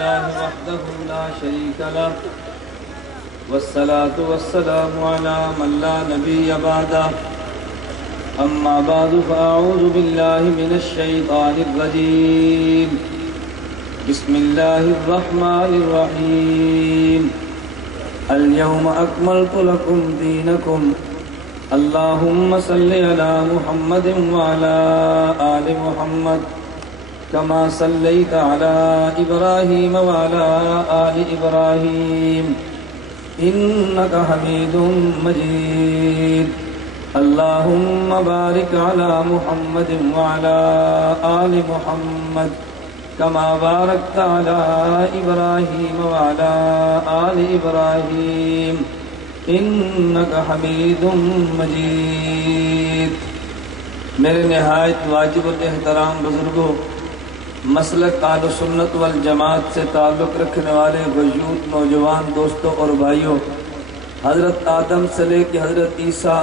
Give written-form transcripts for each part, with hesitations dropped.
لله وحده لا شريك له والصلاة والسلام على من لا نبي بعده أما بعد فأعوذ بالله من الشيطان الرجيم بسم الله الرحمن الرحيم اليوم أكملت لكم دينكم اللهم صل على محمد وعلى آل محمد كما صليت على إبراهيم وعلى آل إبراهيم إنك حميد مجيد اللهم بارك على محمد وعلى آل محمد كما باركت على إبراهيم وعلى آل إبراهيم إنك حميد مجيد میرے نہایت واجب الاحترام بزرگوں، مسلک اہل سنت والجماعت سے تعلق رکھنے والے وجود نوجوان دوستوں اور بھائیوں، حضرت آدم سے لے کے حضرت عیسیٰ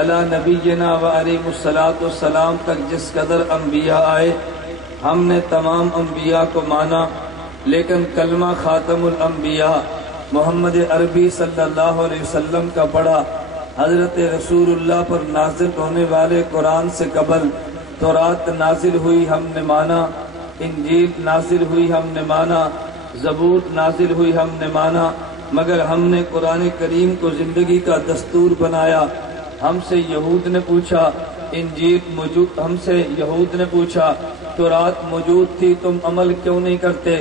علی نبینا و علیہ الصلاۃ والسلام تک جس قدر انبیاء آئے، ہم نے تمام انبیاء کو مانا، لیکن کلمہ خاتم الانبیاء محمد عربی صلی اللہ علیہ وسلم کا پڑھا۔ حضرت رسول اللہ پر نازل ہونے والے قرآن سے قبل تورات نازل ہوئی، ہم نے مانا، انجیل نازل ہوئی، ہم نے مانا، زبور نازل ہوئی، ہم نے مانا، مگر ہم نے قرآن کریم کو زندگی کا دستور بنایا۔ ہم سے یہود نے پوچھا انجیل موجود، ہم سے یہود نے پوچھا تورات موجود تھی، تم عمل کیوں نہیں کرتے؟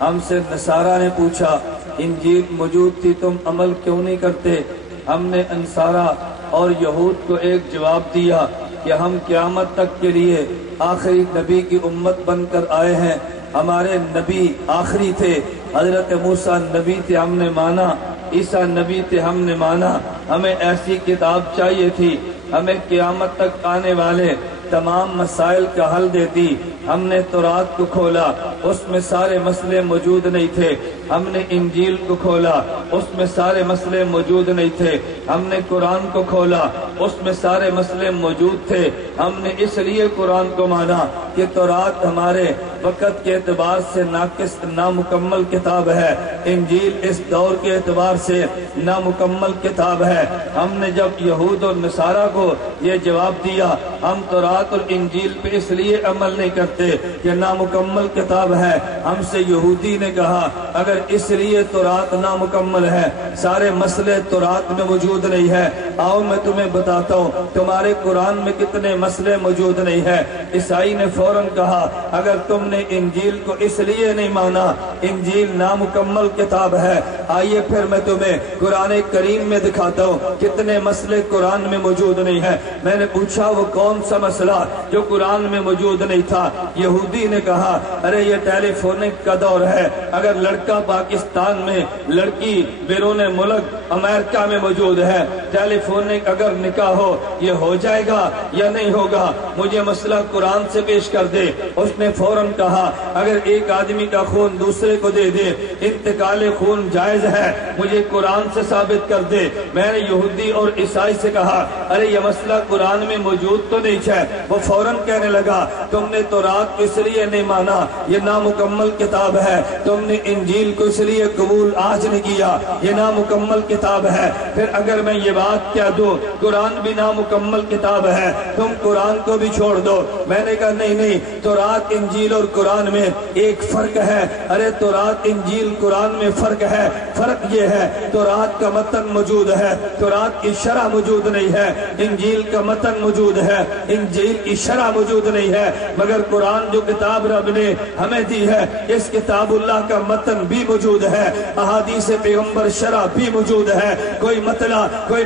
ہم سے نصارہ نے پوچھا انجیل موجود تھی، تم عمل کیوں نہیں کرتے؟ ہم نے انصارہ اور یہود کو ایک جواب دیا کہ ہم قیامت تک کے لیے آخری نبی کی امت بن کر آئے ہیں، ہمارے نبی آخری تھے، حضرت موسیٰ نبی تھے، ہم نے مانا، عیسیٰ نبی تھے، ہم نے مانا، ہمیں ایسی کتاب چاہیے تھی، ہمیں قیامت تک آنے والے تمام مسائل کا حل دیتی۔ ہم نے تورات کو کھولا، اس میں سارے مسئلے موجود نہیں تھے۔ ہم نے انجیل کو کھولا، اس میں سارے مسئلے موجود نہیں تھے۔ ہم نے قرآن کو کھولا، اس میں سارے مسئلے موجود تھے۔ ہم نے اس لیے قرآن کو مانا کہ تورات ہمارے وقت کے اعتبار سے ناقص نامکمل کتاب ہے، انجیل اس دور کے اعتبار سے نامکمل کتاب ہے۔ ہم نے جب یہود اور نصارہ کو یہ جواب دیا ہم تورات اور انجیل پہ اس لیے عمل نہیں کرتے کہ نامکمل کتاب ہے، ہم سے یہودی نے کہا اگر اس لیے تورات نامکمل ہے، سارے مسئلے تورات میں موجود نہیں ہے، آؤ میں تمہیں بتاتا ہوں تمہارے قرآن میں کتنے مسئلے موجود نہیں ہے۔ عیسائی نے فوراً کہا اگر تم نے انجیل کو اس لیے نہیں مانا، انجیل نامکمل کتاب ہے، آئیے پھر میں تمہیں قرآن کریم میں دکھاتا ہوں کتنے مسئلے قرآن میں موجود نہیں ہے۔ میں نے پوچھا وہ کون سا مسئلہ جو قرآن میں موجود نہیں تھا؟ یہودی نے کہا ارے یہ ٹیلی فونک کا دور ہے، اگر لڑکا پاکستان میں، لڑکی بیرون ملک امریکہ میں موجود ہے، ٹیلی فونک اگر نکاح ہو یہ ہو جائے گا یا نہیں ہوگا؟ مجھے مسئلہ قرآن سے پیش کر دے۔ اس نے فوراً کہا اگر ایک آدمی کا خون دوسرے کو دے دے انتقال خون جائز ہے، مجھے قرآن سے ثابت کر دے۔ میں نے یہودی اور عیسائی سے کہا ارے یہ مسئلہ قرآن میں موجود تو نہیں ہے۔ وہ فوراً کہنے لگا تم نے تورات کو اس لیے نہیں مانا، یہ نامکمل کتاب ہے، تم نے انجیل کو اس لیے قبول آج نہیں کیا، یہ نامکمل کتاب ہے۔ پھر اگر میں یہ بات کہہ دوں قرآن بھی نامکمل کتاب ہے، تم قرآن کو بھی چھوڑ دو۔ میں نے کہا نہیں نہیں، تورات انجیل اور قرآن میں ایک فرق ہے۔ ارے تورات انجیل قرآن میں فرق ہے، فرق یہ ہے تورات کا متن موجود ہے، تورات کی شرح موجود نہیں ہے، انجیل کا متن موجود ہے، انجیل کی شرح موجود نہیں ہے، مگر قرآن جو کتاب رب نے ہمیں دی ہے اس کتاب اللہ کا متن بھی موجود ہے، احادیث پیغمبر شرح بھی موجود ہے۔ کوئی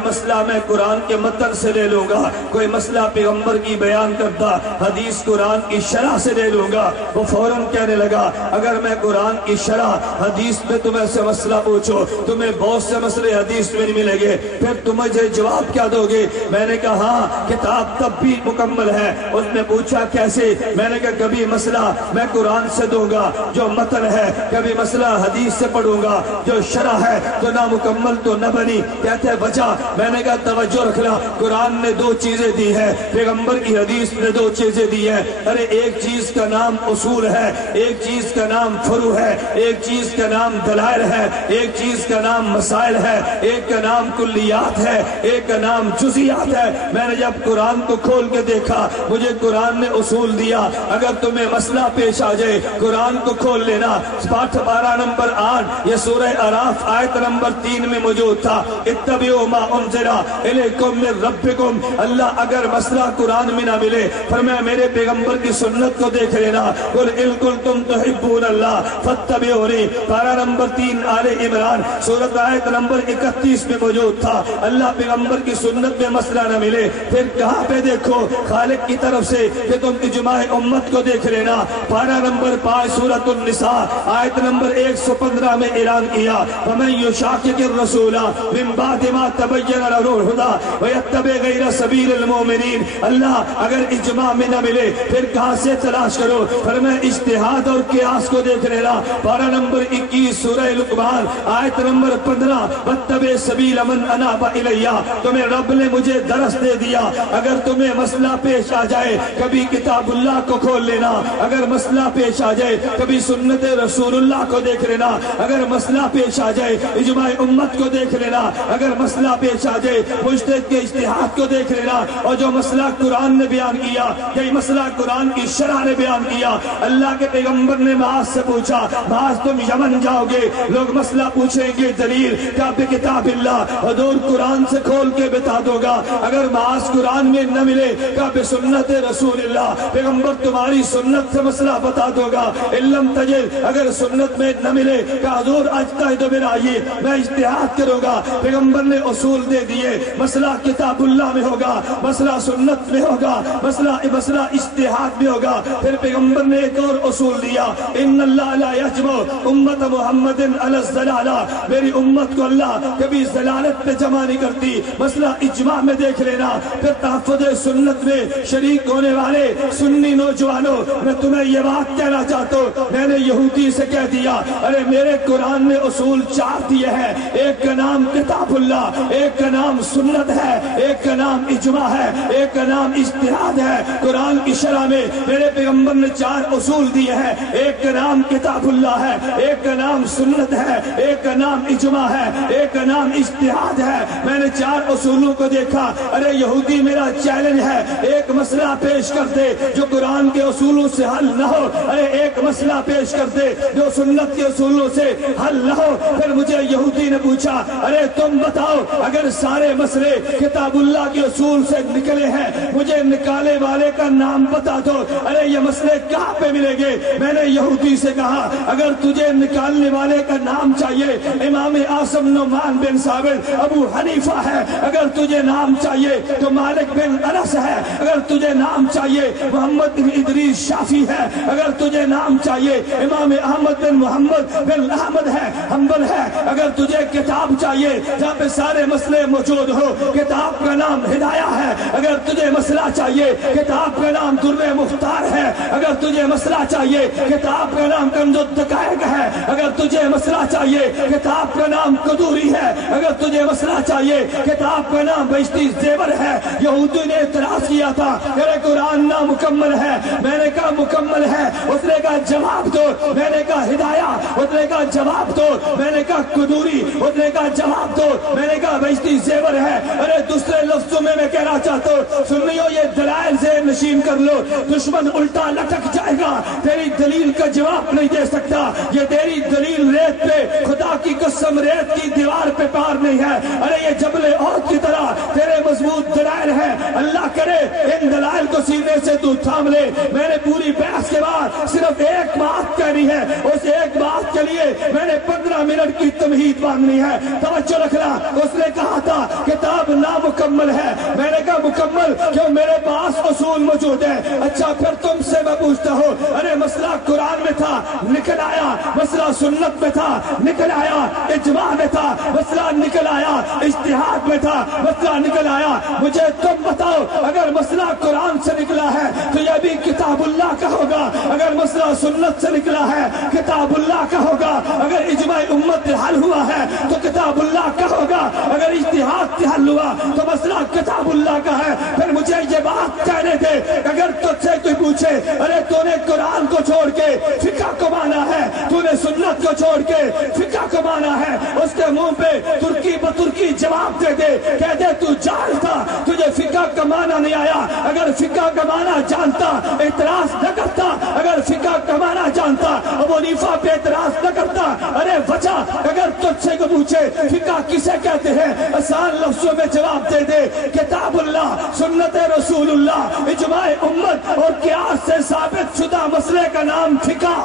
مسئلہ میں قرآن کے متن سے لے لوں گا، کوئی مسئلہ پیغمبر کی بیان کردہ حدیث قرآن کی شرح سے لے لوں گا۔ وہ فوراً کہنے لگا اگر میں قرآن کی شرح حدیث میں تمہیں سے مسئلہ پوچھو تمہیں بہت سے مسئلے حدیث میں نہیں ملیں گے، پھر تم مجھے جواب کیا دو گے؟ میں نے کہا ہاں کتاب تب بھی مکمل ہے۔ اس نے پوچھا کیسے؟ میں نے کہا کبھی مسئلہ میں قرآن سے دوں گا جو متن ہے، کبھی مسئلہ حدیث سے پڑھوں گا جو شرح ہے تو نامکمل تو نہ بنی۔ کہتے ہیں وجہ، میں نے کہا توجہ رکھنا، قرآن نے دو چیزیں دی ہے، پیغمبر کی حدیث نے دو چیزیں دی ہے۔ ارے ایک چیز کا نام اصول ہے، ایک چیز کا نام فرو ہے، ایک چیز کا نام دلائل ہے، ایک چیز کا نام مسائل ہے، ایک کا نام کلیات ہے، ایک کا نام جزیات ہے۔ میں نے جب قرآن کو کھول کے دیکھا، مجھے قرآن نے اصول دیا، اگر تمہیں مسئلہ پیش آ جائے قرآن کو کھول لینا۔ پاٹھ 12 نمبر 8 یہ سورہ اعراف آیت نمبر 3 میں موجود تھا، اتبعوا ما انزل الیکم من ربکم۔ اللہ اگر مسئلہ قرآن میں نہ ملے، فرمایا میرے پیغمبر کی سنت کو دیکھ لینا، قل ان کنتم تحبون اللہ فاتبعونی۔ 12 نمبر 3 آل عمران سورۃ آیت نمبر 31 میں موجود تھا۔ اللہ پیغمبر کی سنت میں مسئلہ نہ ملے، پھر کہاں پہ دیکھو؟ خالق کی طرف سے کہ تم اجماع امت کو دیکھ لینا۔ 12 نمبر 5 سورۃ النساء آیت نمبر 115 میں اعلان کیا، وَمَن يُشَاقِقِ الرَّسُولَ مِن بَعْدِ مَا تَبَيَّنَ لَهُ الْهُدَىٰ وَيَتَّبِعْ غَيْرَ سَبِيلِ الْمُؤْمِنِينَ۔ اللہ اگر اجماع میں نہ ملے پھر کہاں سے تلاش کرو؟ فرمایا اجتہاد اور قیاس کو دیکھ لینا۔ 12 نمبر 21 سورہ لقمان آیت نمبر 15، وَاتَّبِعْ سَبِيلَ مَنْ أَنَابَ إِلَيَّ۔ تمہیں رب نے مجھے درس دے دیا، اگر تمہیں مسئلہ پیش آ جائے کبھی کتاب اللہ کو کھول لینا، اگر مسئلہ پیش آ جائے کبھی سنت رسول اللہ کو دیکھ لینا، اگر مسئلہ پیش آ جائے اجماع امت کو دیکھ لینا، اگر مسئلہ پیش آ جائے مجتہد کے اجتہاد کو دیکھ لینا۔ اور جو مسئلہ قرآن نے بیان کیا، یہی مسئلہ قرآن کی شرح نے بیان کیا۔ اللہ کے پیغمبر نے معاذ سے پوچھا، معاذ تم یمن جاؤ گے، لوگ مسئلہ پوچھیں گے، دلیل کیا؟ بکتاب اللہ، حضور قرآن سے کھول کے بتا دو گا۔ اگر معاذ قرآن میں نہ ملے کیا؟ بسنت رسول اللہ، پیغمبر تمہاری سنت سے مسئلہ بتا دو گا۔ علم تجد، اگر سنت میں نہ ملے کہ حضور اجتہد برائیے، میں اجتہاد کروں گا۔ پیغمبر نے اصول دے دیے، مسئلہ کتاب اللہ میں ہوگا، مسئلہ سنت میں ہوگا، مسئلہ اجتہاد میں ہوگا۔ پھر پیغمبر نے ایک اور اصول دیا، ان اللہ لا یجمع امت محمد علی الضلالہ۔ میری امت کو اللہ کبھی ضلالت پہ جمع نہیں کرتی، مسئلہ اجماع میں دیکھ لینا۔ پھر تحفظ سنت میں شریک ہونے والے سنی نوجوانوں، میں تمہیں یہ بات کہنا چاہتا ہوں، میں نے یہودی سے کہہ دیا، ارے میرے قرآن نے اصول 4 دیے ہیں، ایک کا نام کتاب اللہ، ایک کا نام سنت ہے، ایک کا نام اجماع ہے، ایک کا نام اجتہاد ہے۔ قرآن کی شرح میں میرے پیغمبر نے 4 اصول دیے ہیں، ایک کا نام کتاب اللہ ہے، ایک کا نام سنت ہے، ایک کا نام اجماع ہے، ایک کا نام اجتہاد ہے۔ میں نے 4 اصولوں کو دیکھا، ارے یہودی میرا چیلنج ہے، ایک مسئلہ پیش کر دے جو قرآن کے اصولوں سے حل نہ ہو، ارے ایک مسئلہ پیش کر دے جو سنت کے اصولوں سے حل نہ ہو۔ پھر مجھے یہودی نے پوچھا، ارے تم بتاؤ اگر سارے مسئلے کتاب اللہ کے اصول سے نکلے ہیں، مجھے نکالے والے کا نام بتا دو، ارے یہ مسئلے کہاں پہ ملیں گے؟ میں نے یہودی سے کہا، اگر تجھے نکالنے والے کا نام چاہیے امام اعظم نعمان بن ثابت ابو حنیفہ ہے، اگر تجھے نام چاہیے تو مالک بن انس ہے، اگر تجھے نام چاہیے محمد بن ادریس شافی ہے، اگر تجھے نام چاہیے امام احمد بن محمد بن احمد ہے، حنبل ہے، اگر تجھے کتاب چاہیے جہاں پہ سارے مسئلے موجود ہو، کتاب کا نام ہدایہ ہے، اگر تجھے مسئلہ چاہیے کتاب کا نام در مختار ہے، اگر تجھے مسئلہ چاہیے کتاب کا نام کنز الدقائق ہے، اگر تجھے مسئلہ چاہیے کتاب کا نام قدوری ہے، اگر تجھے مسئلہ چاہیے کتاب کا نام بہشتی زیور ہے۔ یہودی نے اعتراض کیا تھا، میرے قرآن نامکمل ہے، میں نے کہا مکمل ہے، اس نے کہا جواب دو، میں نے کہا ہدایہ، اس نے کہا جواب دو، میں نے کہا قدوری، اس نے کہا جواب دو، میں نے کہا بہشتی زیور ہے۔ ارے دوسرے لفظوں میں کہنا چاہتا ہوں، سنیو یہ دلائل سے نشین کر لو، دشمن الٹا لٹک جائے گا، تیری دلیل کا جواب نہیں دے سکتا، یہ تیری دلیل ریت پہ، خدا کی قسم ریت کی دیوار پہ پار نہیں ہے، ارے یہ جبل عہد کی طرح تیرے مضبوط دلائل ہیں، اللہ کرے ان دلائل کو سینے سے تو تھام لے۔ میں نے پوری بحث کے بعد صرف ایک بات کہنی ہے، اس ایک بات کے لیے میں نے 15 منٹ کی تمہید مانگنی ہے، توجہ رکھنا۔ اس نے کہا تھا کتاب نامکمل ہے، میں نے کہا مکمل کیوں؟ میرے پاس اصول موجود ہے۔ اچھا پھر تم سے میں پوچھتا ہوں، ارے مسئلہ قرآن میں تھا نکل آیا، مسئلہ سنت میں تھا نکل آیا، اجماع میں تھا مسئلہ نکل آیا، اجتہاد میں تھا مسئلہ نکل آیا، مجھے تم بتاؤ اگر مسئلہ قرآن سے نکلا ہے تو تجھے بھی کتابullah کا ہوگا اگر مسئلہ سنت سے نکلا ہے، کتابullah کا ہوگا اگر اجماع امت حل ہوا ہے تو کتابullah کا ہوگا، اگر اجتہاد سے حل ہوا تو مسئلہ کتابullah کا ہے۔ پھر مجھے یہ بات کہنے دے، اگر تجھ سے کوئی پوچھے ارے تو نے قرآن کو چھوڑ کے فقہ کو مانا ہے، تو نے سنت کو چھوڑ کے فقہ کو مانا ہے، اس کے منہ پہ ترکی بترکی جواب دے دے، کہہ دے تو جاہل تھا، تجھے فقہ کا مانا نہیں آیا۔ اگر فقہ کا مانا جانتا اعتراض نہ کرتا، اگر فقہ کا مانا جانتا ابو حنیفہ پہ اعتراض نہ کرتا۔ ارے وجہ اگر تجھ سے کو پوچھے فقہ کسے کہتے ہیں، آسان لفظوں میں جواب دے دے، کتاب اللہ، سنت رسول اللہ، اجماع امت اور قیاس سے ثابت شدہ مسئلے کا نام فقہ۔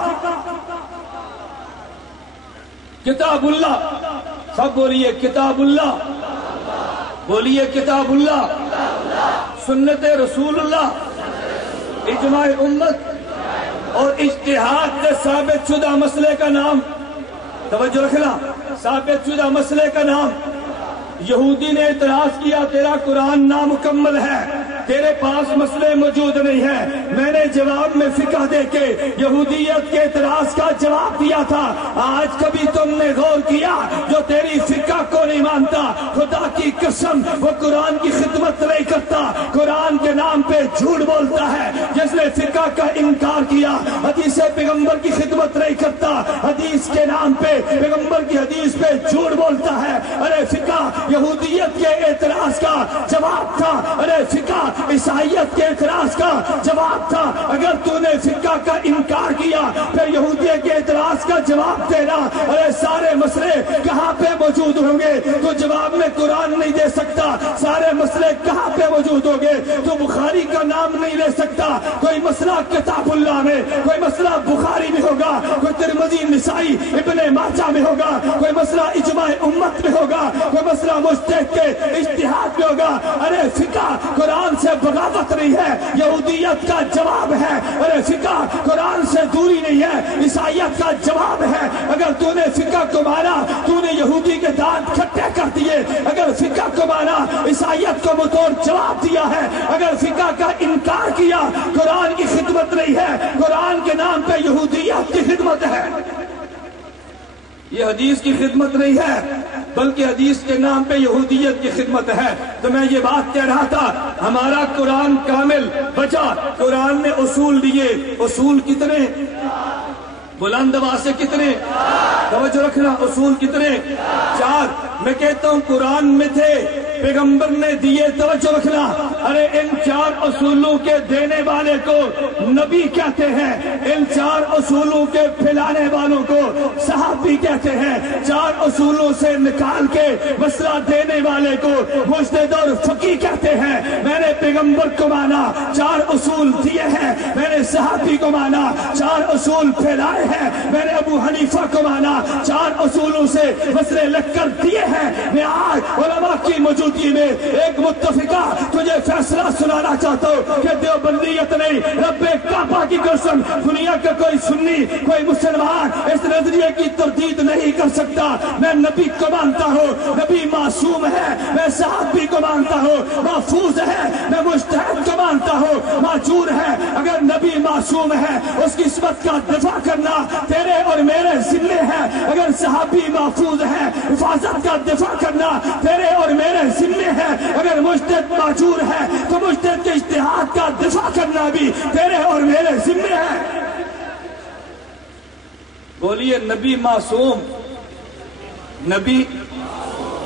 کتاب اللہ، سب بولیے کتاب اللہ، بولیے کتاب اللہ، سنت رسول اللہ، اجماع امت اور اجتہاد سے ثابت شدہ مسئلے کا نام، توجہ رکھنا، ثابت شدہ مسئلے کا نام۔ یہودی نے اعتراض کیا تیرا قرآن نامکمل ہے، تیرے پاس مسئلے موجود نہیں ہیں۔ میں نے جواب میں فقہ دے کے یہودیت کے اعتراض کا جواب دیا تھا۔ آج کبھی تم نے غور کیا جو تیری فقہ کو نہیں مانتا، خدا کی قسم وہ قرآن کی خدمت نہیں کرتا، قرآن کے نام پہ جھوٹ بولتا ہے۔ جس نے فقہ کا انکار کیا حدیث پیغمبر کی خدمت نہیں کرتا، حدیث کے نام پہ پیغمبر کی حدیث پہ جھوٹ بولتا ہے۔ ارے فقہ یہودیت کے اعتراض کا جواب تھا، ارے فقہ عیسائیت کے اعتراض کا جواب تھا۔ اگر تو نے فقہ کا انکار کیا پھر یہودیت کے اعتراض کا جواب دینا، ارے سارے مسئلے کہاں پہ موجود ہوں گے؟ تو جواب میں قرآن نہیں دے سکتا، سارے مسئلے کہاں پہ موجود ہوں گے؟ تو بخاری کا نام نہیں لے سکتا، کوئی مسئلہ کتاب اللہ میں، کوئی مسئلہ بخاری میں ہوگا، کوئی ترمذی نسائی ابن ماجہ میں ہوگا، کوئی مسئلہ اجماع امت میں ہوگا، کوئی مسئلہ مجتہد کے اجتہاد میں ہوگا۔ ارے فقہ قرآن سے بغاوت نہیں ہے، یہودیت کا جواب ہے۔ ارے فقہ قرآن سے دوری نہیں ہے، عیسائیت کا جواب ہے۔ اگر تو نے فقہ کو مانا تو نے یہودی کے دانت کھٹے کر دیے، اگر فقہ کو مانا عیسائیت کو متوڑ جواب دیا ہے۔ اگر فقہ کا انکار کیا قرآن کی خدمت نہیں ہے، قرآن کے نام پہ یہودیت کی خدمت ہے، یہ حدیث کی خدمت نہیں ہے بلکہ حدیث کے نام پہ یہودیت کی خدمت ہے۔ تو میں یہ بات کہہ رہا تھا، ہمارا قرآن کامل بچا، قرآن نے اصول دیے، اصول کتنے؟ بلند آواز سے کتنے؟ توجہ رکھنا، اصول کتنے؟ 4۔ میں کہتا ہوں قرآن میں تھے، پیغمبر نے دیے، توجہ رکھنا۔ ارے ان 4 اصولوں کے دینے والے کو نبی کہتے ہیں، ان 4 اصولوں کے پھیلانے والوں کو صحابی کہتے ہیں، 4 اصولوں سے نکال کے مسئلہ دینے والے کو مجتہد اور فقیہ کہتے ہیں۔ میں نے پیغمبر کو مانا، 4 اصول دیے ہیں، میں نے صحابی کو مانا، 4 اصول پھیلائے ہیں، میں نے ابو حنیفہ کو مانا، 4 اصولوں سے مسئلے لکھ کر دیے ہیں۔ میں آج علماء کی موجودگی میں ایک متفقہ تجھے فیصلہ سنانا چاہتا ہوں کہ دیوبندیت نہیں، رب کعبہ کی قسم دنیا کا کوئی سنی کوئی مسلمان اس نظریے کی تردید نہیں کر سکتا۔ میں نبی کو مانتا ہوں، نبی معصوم ہے، میں صحابی کو مانتا ہوں، محفوظ ہے، میں مجتہد کو مانتا ہوں، معجور ہے۔ اگر نبی معصوم ہے اس کی عصمت کا دفاع کرنا تیرے اور میرے ذمے ہے، اگر صحابی محفوظ ہے حفاظت کا دفاع کرنا تیرے اور میرے ذمے ہے، اگر مجتہد معجور ہے تو مجتہد کے اجتہاد کا دفاع کرنا بھی تیرے اور میرے ذمے ہے۔ بولیے نبی معصوم، نبی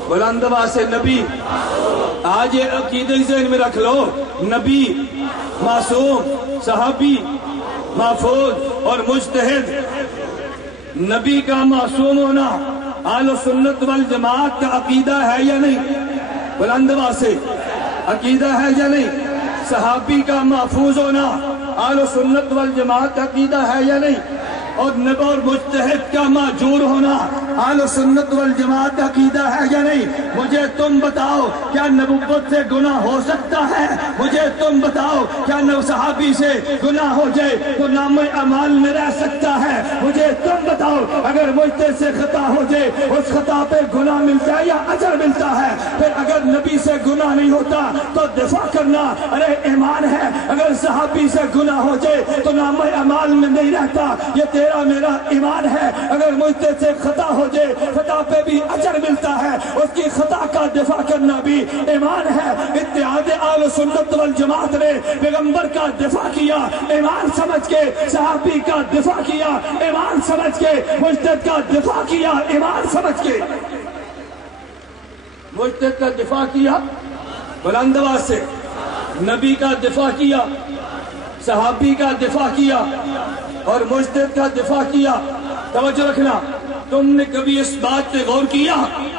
بلند آواز سے نبی، آج یہ عقیدہ ذہن میں رکھ لو، نبی معصوم، صحابی محفوظ اور مجتہد۔ نبی کا معصوم ہونا اہل سنت والجماعت کا عقیدہ ہے یا نہیں؟ بلند آواز سے عقیدہ ہے یا نہیں؟ صحابی کا محفوظ ہونا اہل سنت والجماعت کا عقیدہ ہے یا نہیں؟ اور مجتہد کا معجور ہونا اہل سنت والجماعت کا عقیدہ ہے یا نہیں؟ مجھے تم بتاؤ کیا نبوت سے گناہ ہو سکتا ہے؟ مجھے تم بتاؤ کیا صحابی سے گناہ ہو جائے تو نام اعمال میں رہ سکتا ہے؟ مجھے تم بتاؤ اگر مجتہد سے خطا ہو جائے اس خطا پہ گناہ ملتا ہے یا اجر ملتا ہے؟ پھر اگر نبی سے گناہ نہیں ہوتا تو دفاع کرنا ارے ایمان ہے، اگر صحابی سے گناہ ہو جائے تو نام اعمال میں نہیں رہتا، یہ تیرا میرا ایمان ہے۔ اگر مجتہد سے خطا ہو جائے خطا پہ بھی اجر ملتا ہے، اس کی خطا کا دفاع کرنا بھی ایمان ہے۔ اتحاد اہل سنت والجماعت نے پیغمبر کا دفاع کیا ایمان سمجھ کے، صحابی کا دفاع کیا ایمان سمجھ کے، مجتہد کا دفاع کیا ایمان سمجھ کے۔ مجتہد کا دفاع کیا بلند آواز سے، نبی کا دفاع کیا، صحابی کا دفاع کیا اور مجتہد کا دفاع کیا۔ توجہ رکھنا، تم نے کبھی اس بات پہ غور کیا؟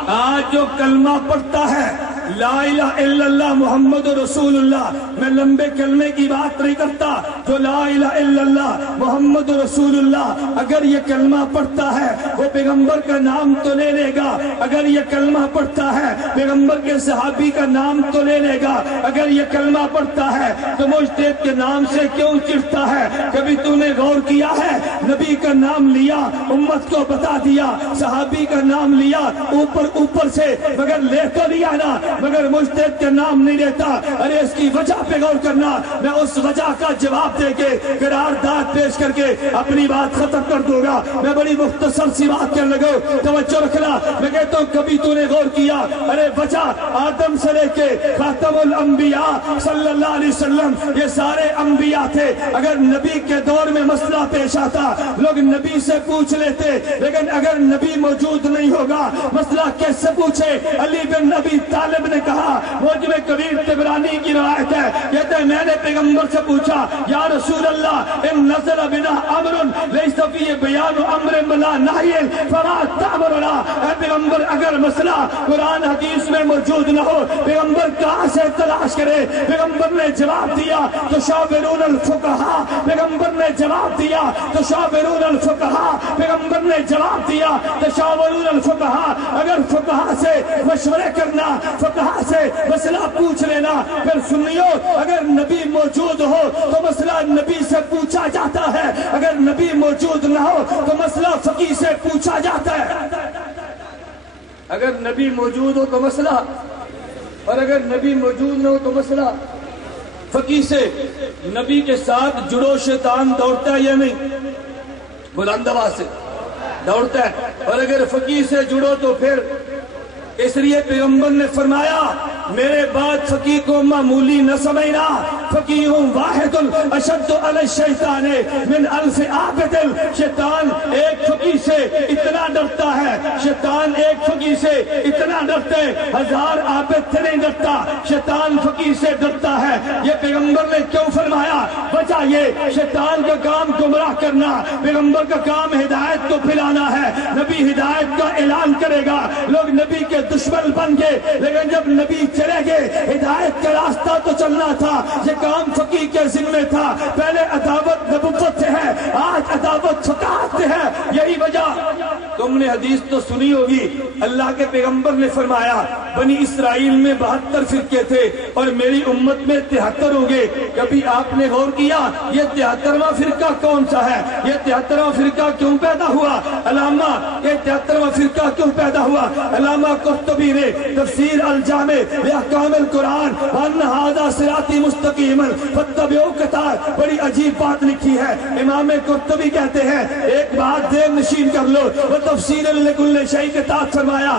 آج جو کلمہ پڑھتا ہے لا الہ الا اللہ محمد رسول اللہ، میں لمبے کلمے کی بات نہیں کرتا، جو لا الہ الا اللہ محمد رسول اللہ اگر یہ کلمہ پڑھتا ہے وہ پیغمبر کا نام تو لے لے گا، اگر یہ کلمہ پڑھتا ہے پیغمبر کے صحابی کا نام تو لے لے گا، اگر یہ کلمہ پڑھتا ہے تو مجتہد کے نام سے کیوں چڑھتا ہے؟ کبھی تو نے غور کیا ہے؟ نبی کا نام لیا امت کو بتا دیا، صحابی کا نام لیا اوپر سے، مگر لے تو لیا نا، مگر مجتہد کا نام نہیں لیتا۔ ارے اس کی وجہ پہ غور کرنا، میں اس وجہ کا جواب دے کے قرارداد پیش کر کے اپنی بات ختم کر دوں گا۔ میں بڑی مختصر سی بات کرنے لگا، توجہ رکھنا۔ میں کہتا ہوں کبھی تو نے غور کیا؟ ارے وجہ آدم سے لے کے خاتم الانبیاء صلی اللہ علیہ وسلم یہ سارے انبیاء تھے، اگر نبی کے دور میں مسئلہ پیش آتا لوگ نبی سے پوچھ لیتے، لیکن اگر نبی موجود نہیں ہوگا مسئلہ کیسے پوچھے؟ علی بن ابی طالب نے کہا، موجب کبیر طبرانی کی روایت ہے، کہتے ہیں میں نے پیغمبر سے پوچھا یا رسول اللہ ان نزل بنا امر لیس فیہ بیان امر بلا نہی فما تأمرنا، اے پیغمبر اگر مسئلہ قرآن حدیث میں موجود نہ ہو پیغمبر کہاں سے تلاش کرے؟ پیغمبر نے جواب دیا تشاورون الفقہاء، پیغمبر نے جواب دیا تشاورون الفقہاء، پیغمبر نے جواب دیا تشاورون الفقہاء، اگر فقہاء سے مشورے کرنا، فقہاء سے مسئلہ پوچھ لینا۔ پھر سنیو، اگر نبی موجود ہو تو مسئلہ نبی سے پوچھا جاتا ہے، اگر نبی موجود نہ ہو تو مسئلہ فقیہ سے پوچھا جاتا ہے۔ اگر نبی موجود ہو تو مسئلہ، اور اگر نبی موجود نہ ہو تو مسئلہ فقیہ سے۔ نبی کے ساتھ جڑو شیطان دوڑتا ہے یا نہیں؟ بلند آواز سے دوڑتا ہے، اور اگر فقیہ سے جڑو تو پھر اس لیے پیغمبر نے فرمایا میرے بعد فقیہ کو معمولی نہ سمجھنا، فقیہ واحد اشد علی الشیطان من الف عابد، شیطان ایک فقیہ سے اتنا ڈرتا ہے، شیطان ایک فقیہ سے اتنا ڈرتے ہزار عابد سے نہیں ڈرتا، شیطان فقیہ سے ڈرتا ہے۔ یہ پیغمبر نے کیوں فرمایا؟ وجہ یہ شیطان کا کام گمراہ کرنا، پیغمبر کا کام ہدایت کو پھیلانا ہے۔ نبی ہدایت کا اعلان کرے گا، لوگ نبی کے دشمن بن گئے، لیکن جب نبی چلے گئے ہدایت کا راستہ تو چلنا تھا، یہ کام فقیہ کے ذمہ تھا۔ پہلے عداوت نبوت سے ہے، آج عداوت فقاہت سے ہے۔ یہی وجہ تم نے حدیث تو سنی ہوگی، اللہ کے پیغمبر نے فرمایا بنی اسرائیل میں 72 فرقے تھے اور میری امت میں 73 ہوں گے۔ کبھی آپ نے غور کیا یہ 73واں فرقہ کون سا ہے؟ یہ 73واں فرقہ کیوں پیدا ہوا؟ علامہ یہ 73واں فرقہ کیوں پیدا ہوا؟ علامہ قرطبی نے تفسیر الجامع باحکام القرآن وان ھذا صراطی مستقیما فاتبعوہ کتاب بڑی عجیب بات لکھی ہے۔ امام قرطبی کہتے ہیں ایک بات ذہن نشین کر لو، وہ تفسیر لکل شیء کے تحت فرمایا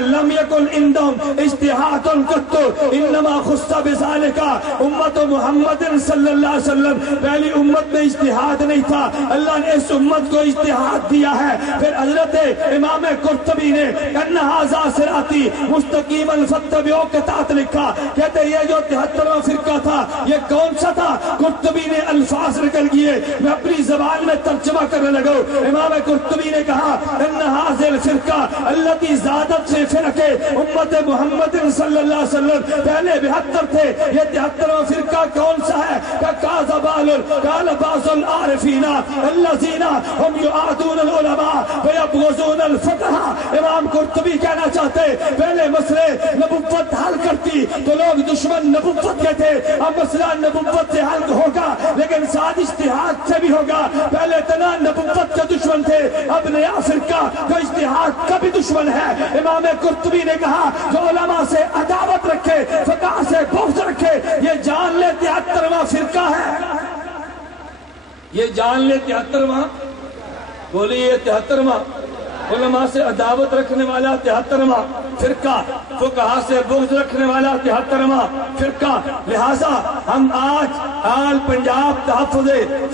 لم یکن عندہم اجتہاد قط انما خص بذالک امت محمد صلی اللہ علیہ وسلم، پہلی امت میں اجتہاد نہیں تھا، اللہ نے اس امت کو اجتہاد دیا ہے۔ پھر حضرت امام قرطبی نے ان ھذا صراطی مستقیما فاتبعوہ کے تحت لکھا، کہتے یہ جو 73واں فرقہ تھا یہ کون سا تھا؟ قرطبی نے الفاظ نکل کیے، میں اپنی زبان میں ترجمہ کرنے لگا۔ امام قرطبی نے کہا ان ھذا الفرقہ التي زادت فی فرق امت محمد صلی اللہ علیہ وسلم، پہلے 72 تھے، یہ 73واں فرقہ کون سا ہے؟ قال بعض العارفین الذین هم يعادون العلماء ويبغضون الفقهاء۔ امام قرطبی کہنا چاہتے پہلے مسئلے نبوت حل کرتی تو لوگ دشمن نبوت کے تھے، اب مسئلہ نبوت سے حل ہوگا لیکن ساتھ اجتہاد سے بھی ہوگا۔ پہلے تنہا نبوت کے دشمن تھے، اب نیا فرقہ جو اجتہاد کا بھی دشمن ہے۔ امام قرطبی نے کہا جو علماء سے عداوت رکھے، فقہ سے بغض رکھے، یہ جان لے 73واں فرقہ ہے۔ یہ جان لے 73واں، بولیے 73واں، علماء سے عداوت رکھنے والا 73واں فرقہ، فقہاء سے بغض رکھنے والا 73واں فرقہ۔ لہٰذا ہم آج آل پنجاب تحفظ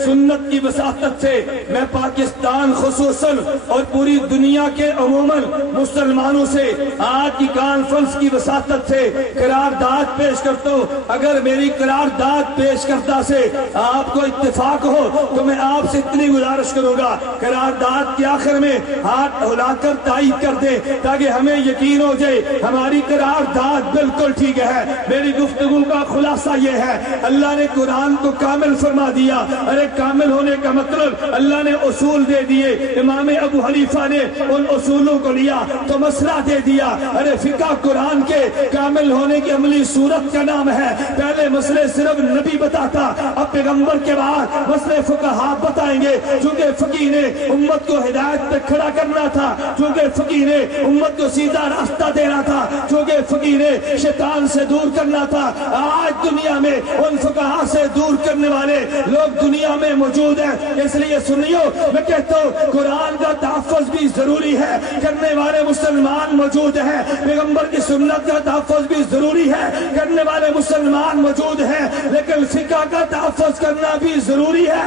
سنت کی وساطت سے میں پاکستان خصوصاً اور پوری دنیا کے عموماً مسلمانوں سے آج کی کانفرنس کی وساطت سے قرارداد پیش کرتا ہوں۔ اگر میری قرارداد پیش کرتا سے آپ کو اتفاق ہو تو میں آپ سے اتنی گزارش کروں گا، قرارداد کے آخر میں ہاتھ ہلا کر تائید کر دیں تاکہ ہمیں یقین ہو جائے ہماری قرارداد بالکل ٹھیک ہے۔ میری گفتگو کا خلاصہ یہ ہے، اللہ نے قرآن کو کامل فرما دیا۔ ارے کامل ہونے کا مطلب اللہ نے اصول دے دیے، امام ابو حنیفہ نے ان اصولوں کو لیا تو مسئلہ دے دیا۔ ارے فقہ قرآن کے کامل ہونے کی عملی صورت کا نام ہے۔ پہلے مسئلے صرف نبی بتاتا، اب پیغمبر کے بعد مسئلے فقہاء بتائیں گے، چونکہ فقیہ نے امت کو ہدایت پہ کھڑا کرنا تھا، چونکہ فقیہ نے امت کو سیدھا راستہ دینا تھا، چونکہ فقیہ نے شیطان سے دور کرنا تھا۔ آج دنیا میں ان فقہاء سے دور کرنے والے لوگ دنیا میں موجود ہیں، اس لیے سنیو میں کہتا ہوں قرآن کا تحفظ بھی ضروری ہے، کرنے والے مسلمان موجود ہیں، پیغمبر کی سنت کا تحفظ بھی ضروری ہے، کرنے والے مسلمان موجود ہیں، لیکن فقہ کا تحفظ کرنا بھی ضروری ہے۔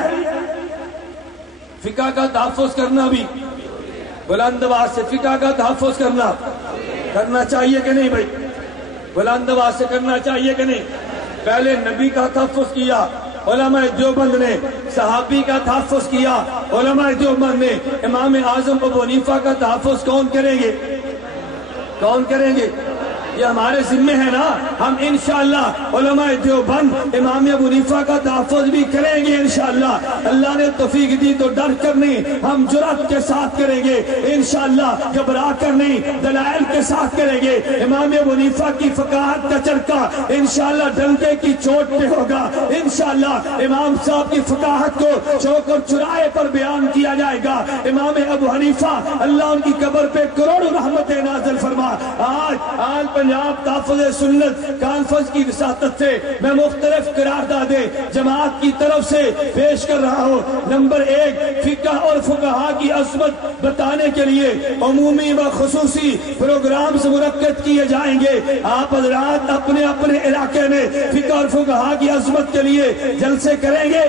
فقہ کا تحفظ کرنا بھی، بلند آواز سے فقہ کا تحفظ کرنا چاہیے کہ نہیں بھائی؟ بلند آواز سے کرنا چاہیے کہ نہیں؟ پہلے نبی کا تحفظ کیا علماء دیوبند نے، صحابی کا تحفظ کیا علماء دیوبند نے، امام اعظم ابو حنیفہ کا تحفظ کون کریں گے؟ کون کریں گے؟ یہ ہمارے ذمہ ہے نا، ہم انشاءاللہ علماء دیوبند امام ابو حنیفہ کا تحفظ بھی کریں گے انشاءاللہ۔ اللہ نے توفیق دی تو ڈر کر نہیں، ہم جرأت کے ساتھ کریں گے انشاءاللہ، گھبرا کر نہیں، دلائل کے ساتھ کریں گے۔ امام ابو حنیفہ کی فقاہت کا چرکا انشاءاللہ ڈنڈے کی چوٹ پہ ہوگا انشاءاللہ۔ امام صاحب کی فقاہت کو چوک اور چرائے پر بیان کیا جائے گا۔ امام ابو حنیفہ اللہ ان کی قبر پہ کروڑوں رحمتیں نازل فرما۔ آج آل پنجاب تحفظ سنت کانفرنس کی وساطت سے میں مختلف قراردادیں جماعت کی طرف سے پیش کر رہا ہوں۔ نمبر 1، فقہ اور فقہاء کی عظمت بتانے کے لیے عمومی و خصوصی پروگرامز منعقد کیے جائیں گے۔ آپ حضرات اپنے اپنے علاقے میں فقہ اور فقہاء کی عظمت کے لیے جلسے کریں گے،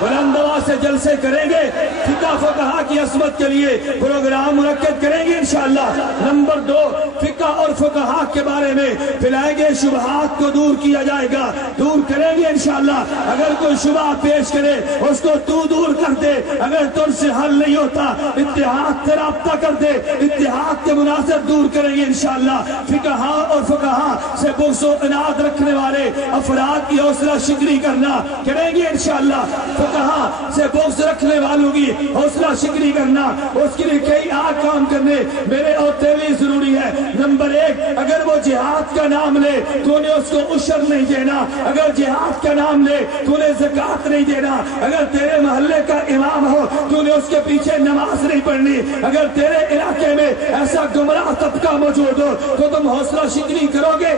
بلند آواز سے جلسے کریں گے، فقہ فقہاء کی عظمت کے لیے پروگرام منعقد کریں گے انشاءاللہ۔ نمبر 2، فقہ اور فقہاء کے بارے میں پھیلائے گئے شبہات کو دور کیا جائے گا، دور کریں گے انشاءاللہ۔ اگر کوئی شبہ پیش کرے اس کو تو دور کر دے، اگر تر سے حل نہیں ہوتا اتحاد سے رابطہ کر دے، اتحاد کے مناظر دور کریں گے انشاءاللہ۔ فقہاء اور فقہاء سے بغض و عناد رکھنے والے افراد کی حوصلہ شکنی کرنا کریں گے انشاءاللہ۔ فقہاء سے بغض رکھنے والوں کی حوصلہ شکنی کرنا، اس کے لیے کئی کام کرنے میرے اور تیرے ضروری ہے۔ نمبر 1، اگر وہ جہاد کا نام لے تو نے اس کو عشر نہیں دینا، اگر جہاد کا نام لے تو نے زکوٰۃ نہیں دینا، اگر تیرے محلے کا امام ہو تو نے اس کے پیچھے نماز نہیں پڑھنی، اگر تیرے علاقے میں ایسا گمراہ طبقہ موجود ہو تو تم حوصلہ شکنی کرو گے،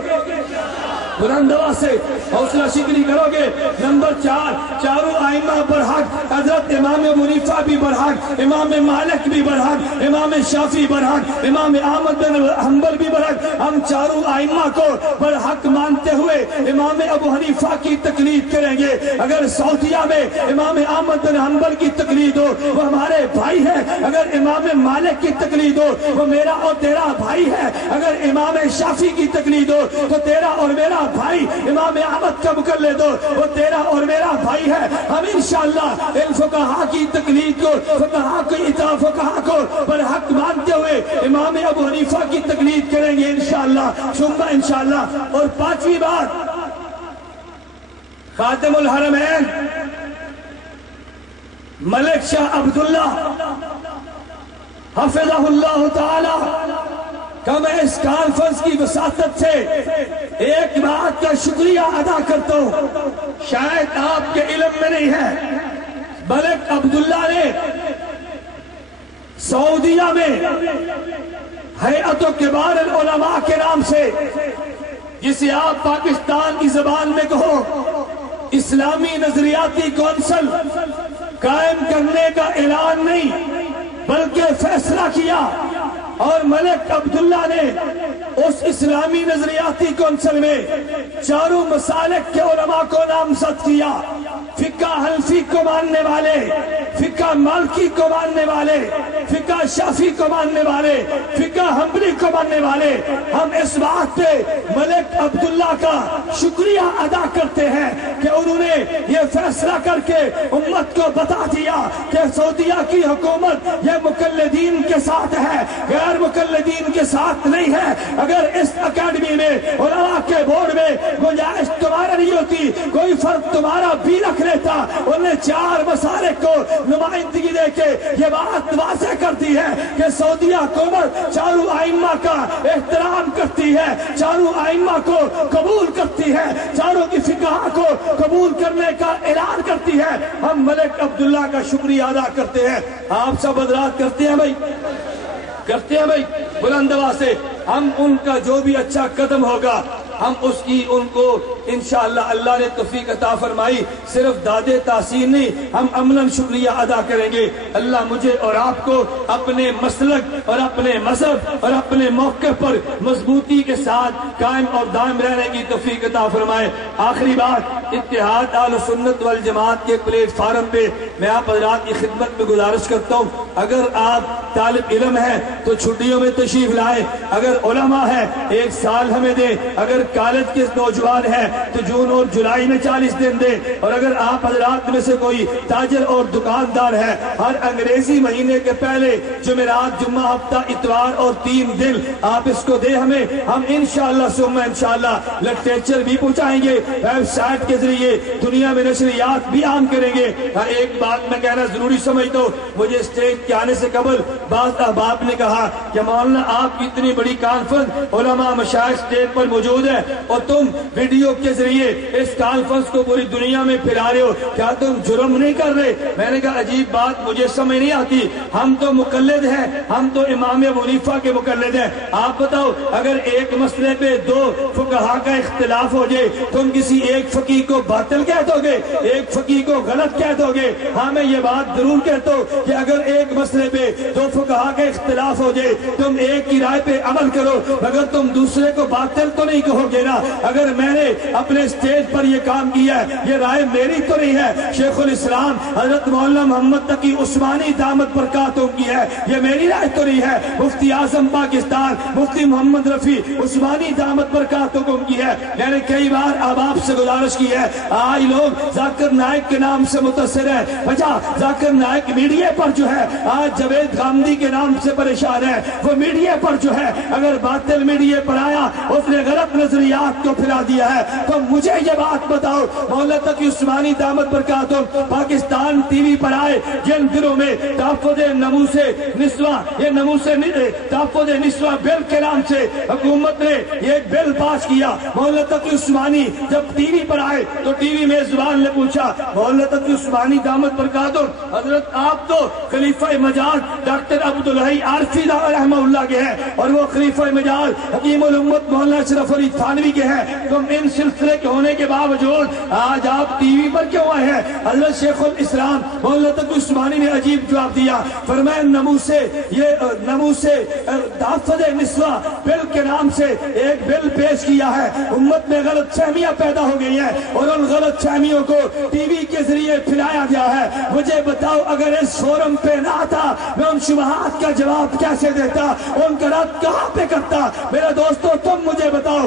بلند آواز سے حوصلہ شکنی کرو گے۔ نمبر 4، چاروں ائمہ برحق، حضرت امام ابو حنیفہ بھی برحق، امام مالک بھی برحق، امام شافعی برحق، امام احمد بن حنبل بھی برحق۔ ہم چاروں ائمہ کو برحق مانتے ہوئے امام ابو حنیفہ کی تقلید کریں گے۔ اگر سعودیہ میں امام احمد بن حنبل کی تقلید ہو وہ ہمارے بھائی ہے، اگر امام مالک کی تقلید ہو وہ میرا اور تیرا بھائی ہے، اگر امام شافعی کی تقلید ہو تو تیرا اور میرا بھائی امام احمد کا مقلد ہو، وہ تیرا اور میرا بھائی ہے۔ ہم انشاءاللہ ان فقہا کی تقلید کو، فقہا کو برحق مانتے ہوئے امام ابو حنیفہ کی تقلید کریں گے انشاءاللہ ثم انشاءاللہ۔ اور پانچویں بات، خاتم الحرمین ملک شاہ عبداللہ حفظہ اللہ تعالی کہ میں اس کانفرنس کی وساطت سے ایک بات کا شکریہ ادا کرتا ہوں، شاید آپ کے علم میں نہیں ہے، ملک عبداللہ نے سعودیہ میں ہیئت کبار العلماء کے نام سے، جسے آپ پاکستان کی زبان میں کہو اسلامی نظریاتی کونسل، قائم کرنے کا اعلان نہیں بلکہ فیصلہ کیا، اور ملک عبداللہ نے اس اسلامی نظریاتی کونسل میں چاروں مسالک کے علماء کو نامزد کیا، فقہ حنفی کو ماننے والے، فقہ مالکی کو ماننے والے، فقہ شافعی کو ماننے والے، فقہ حنبلی کو ماننے والے۔ ہم اس بات پہ ملک عبداللہ کا شکریہ ادا کرتے ہیں کہ انہوں نے یہ فیصلہ کر کے امت کو بتا دیا کہ سعودیہ کی حکومت یہ مقلدین کے ساتھ ہے، غیر مقلدین کے ساتھ نہیں ہے۔ اگر اس اکیڈمی میں علماء کے بورڈ میں گنجائش تمہارا نہیں ہوتی، کوئی فرق تمہارا بھی رکھ لیتا، انہیں چار مسالک کو نمائندگی دے کے یہ بات واضح کرتی ہے کہ سعودیہ حکومت چاروں ائمہ کا احترام کرتی ہے، چاروں ائمہ کو قبول کرتی ہے، چاروں کی فقہ کو قبول کرنے کا اعلان کرتی ہے۔ ہم ملک عبداللہ کا شکریہ ادا کرتے ہیں۔ آپ سب حضرات کرتے ہیں بھائی، کرتے ہیں بھائی بلند آواز سے۔ ہم ان کا جو بھی اچھا قدم ہوگا ہم اس کی ان کو انشاءاللہ اللہ نے توفیق عطا فرمائی، صرف دادے تحسین نہیں، ہم عملاً شکریہ ادا کریں گے۔ اللہ مجھے اور آپ کو اپنے مسلک اور اپنے مذہب اور اپنے موقع پر مضبوطی کے ساتھ قائم اور دائم رہنے کی توفیق عطا فرمائے۔ آخری بات، اتحاد اہل سنت والجماعت کے پلیٹ فارم پہ میں آپ حضرات کی خدمت میں گزارش کرتا ہوں، اگر آپ طالب علم ہیں تو چھٹیوں میں تشریف لائیں، اگر علماء ہیں ایک سال ہمیں دیں، اگر کالج کے نوجوان ہیں تو جون اور جولائی میں 40 دن دیں، اور اگر آپ حضرات میں سے کوئی تاجر اور دکاندار ہے ہر انگریزی مہینے کے پہلے جمعرات، جمعہ، ہفتہ، اتوار اور 3 دن آپ اس کو دیں ہمیں، ہم انشاءاللہ ثم انشاءاللہ لٹریچر بھی پہنچائیں گے، ویب سائٹ کے ذریعے دنیا میں نشریات بھی عام کریں گے۔ ہر ایک بات میں کہنا ضروری سمجھتا ہوں، مجھے اسٹیج کے آنے سے قبل بعض احباب نے کہا کہ مولانا آپ کی اتنی بڑی کانفرنس، علماء مشائخ اسٹیج پر موجود ہے اور تم ویڈیو کے ذریعے اس کانفرنس کو پوری دنیا میں پھیلا رہے ہو، کیا تم جرم نہیں کر رہے؟ میں نے کہا عجیب بات، مجھے سمجھ نہیں آتی، ہم تو مقلد ہیں، ہم تو امام ابو حنیفہ کے مقلد ہیں، آپ بتاؤ اگر ایک مسئلے پہ 2 فقہا کا اختلاف ہو جائے تم کسی ایک فقیہ کو باطل کہہ دو گے، ایک فقیہ کو غلط کہہ دو گے؟ ہاں میں یہ بات ضرور کہتا ہوں کہ اگر ایک مسئلے پہ 2 فقہا کا اختلاف ہو جائے تم ایک کی رائے پہ عمل کرو، مگر تم دوسرے کو باطل تو نہیں کہو گے نا۔ اگر میں نے اپنے اسٹیج پر یہ کام کیا ہے یہ رائے میری تو نہیں ہے، شیخ الاسلام حضرت مولانا محمد تقی عثمانی دامت برکاتہم کی ہے، یہ میری رائے تو نہیں ہے، مفتی اعظم پاکستان مفتی محمد رفیع عثمانی دامت برکاتہم کی ہے۔ میں نے کئی بار آپ سے گزارش کی ہے، آج لوگ ذاکر نائک کے نام سے متاثر ہیں، بچا ذاکر نائک میڈیا پر جو ہے آج جاوید گاندھی کے نام سے پریشان ہے، وہ میڈیا پر جو ہے اگر باطل میڈیا پر آیا اس نے غلط نظریات کو پھیلا دیا ہے، تو مجھے یہ بات بتاؤ مولانا تقی عثمانی دامت برکاتہم پاکستان ٹی وی پر آئے جن دنوں میں تحفظ نموس نسواں، یہ تحفظ نسواں بل کے نام سے حکومت نے یہ بل پاس کیا، مولانا تقی عثمانی جب ٹی وی پر آئے تو ٹی وی میں زبان نے پوچھا مولانا تقی عثمانی دامت برکاتہم حضرت آپ تو خلیفہ مجاز ڈاکٹر عبدالحی عارفی رحمہ اللہ کے ہیں اور وہ خلیفہ مجاز حکیم الامت مولانا اشرف علی تھانوی کے ہیں، تم ان سلسلے کے ہونے کے باوجود آج آپ ٹی وی پر کیوں آئے ہیں؟ حضرت شیخ الاسلام مولانا تقی عثمانی نے عجیب جواب دیا، فرمایا نموس تحفظ نسواں بل کے نام سے ایک بل پیش کیا ہے، امت میں غلط فہمیاں پیدا ہو گئی ہیں اور ان غلط فہمیوں کو ٹی وی کے ذریعے پھیلایا گیا ہے، مجھے بتاؤ اگر اس فورم پہ نہ آتا میں ان شبہات کا جواب کیسے دیتا، ان کا رد کہاں پہ کرتا؟ میرے دوستو تم مجھے بتاؤ